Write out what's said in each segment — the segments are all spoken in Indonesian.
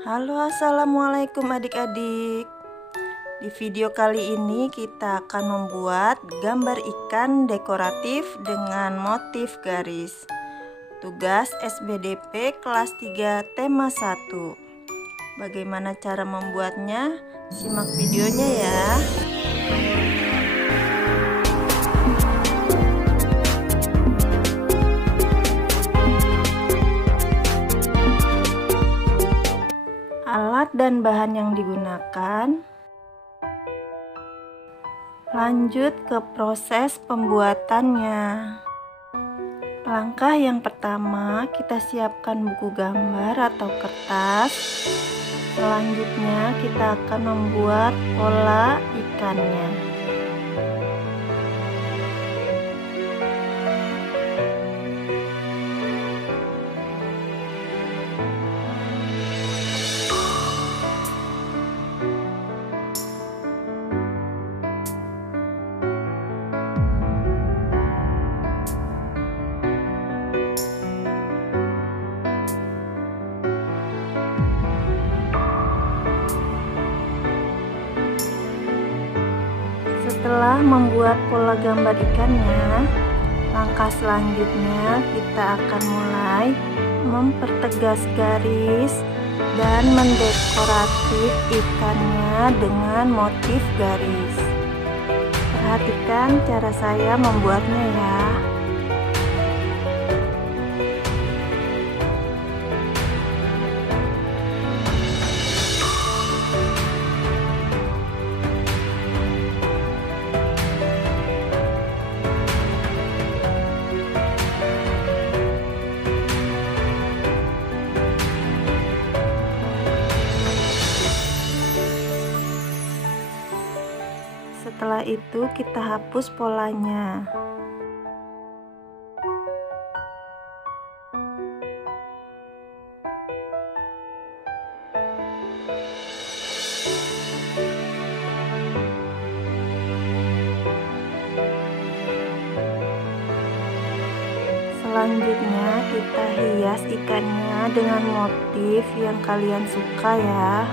Halo, assalamualaikum adik-adik. Di video kali ini kita akan membuat gambar ikan dekoratif dengan motif garis. Tugas SBDP kelas 3 tema 1. Bagaimana cara membuatnya? Simak videonya ya. Alat dan bahan yang digunakan. Lanjut ke proses pembuatannya. Langkah yang pertama, kita siapkan buku gambar atau kertas. Selanjutnya kita akan membuat pola ikannya. Setelah membuat pola gambar ikannya, langkah selanjutnya kita akan mulai mempertegas garis dan mendekoratif ikannya dengan motif garis. Perhatikan cara saya membuatnya ya. Setelah itu kita hapus polanya. Selanjutnya kita hias ikannya dengan motif yang kalian suka ya.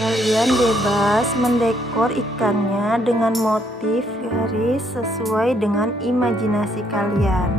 Kalian bebas mendekor ikannya dengan motif garis sesuai dengan imajinasi kalian.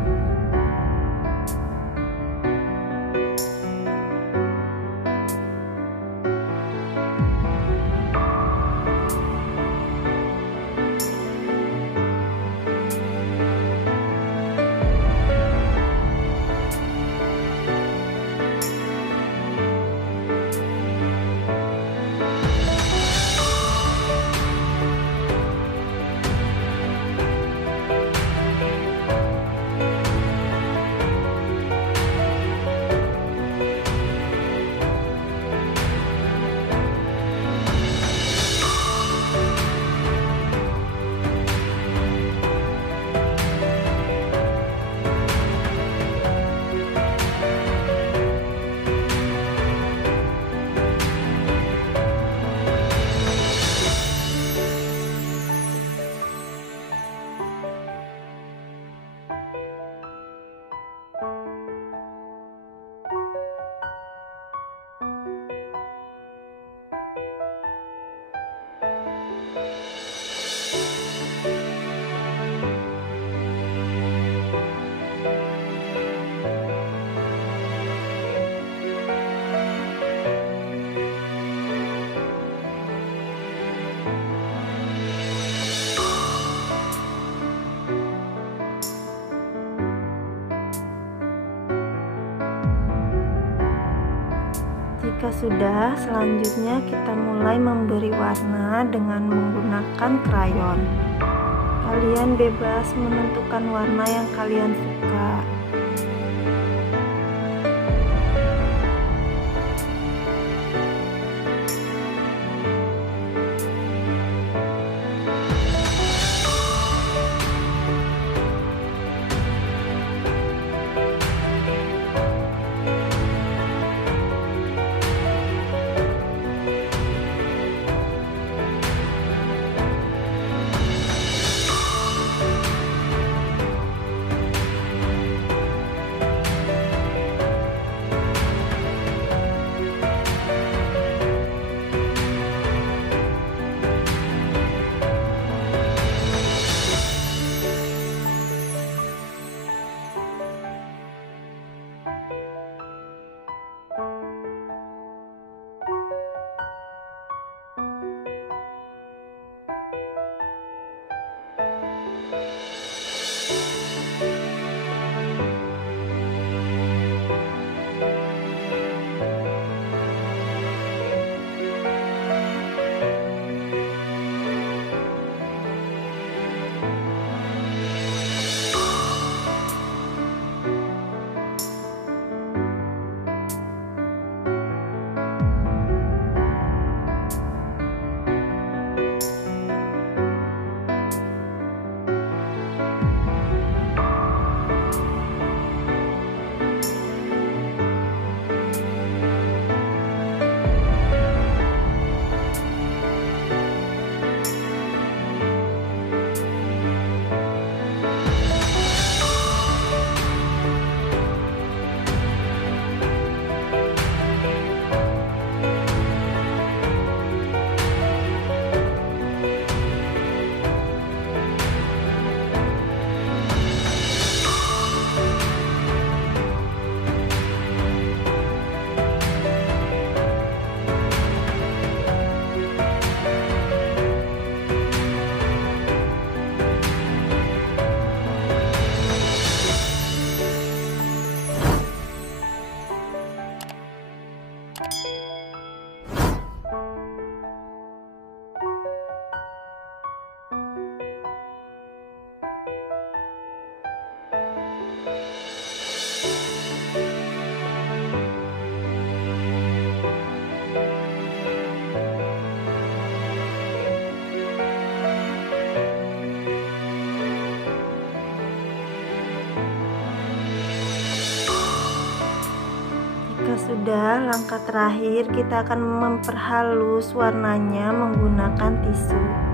Jika sudah, selanjutnya kita mulai memberi warna dengan menggunakan krayon. Kalian bebas menentukan warna yang kalian suka. Sudah, langkah terakhir kita akan memperhalus warnanya menggunakan tisu.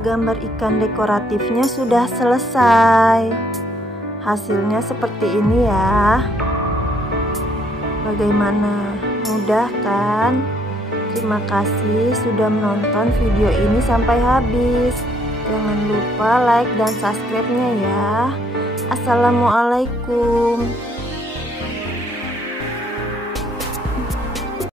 Gambar ikan dekoratifnya sudah selesai. Hasilnya seperti ini ya. Bagaimana? Mudah kan? Terima kasih sudah menonton video ini sampai habis. Jangan lupa like dan subscribe-nya ya. Assalamualaikum.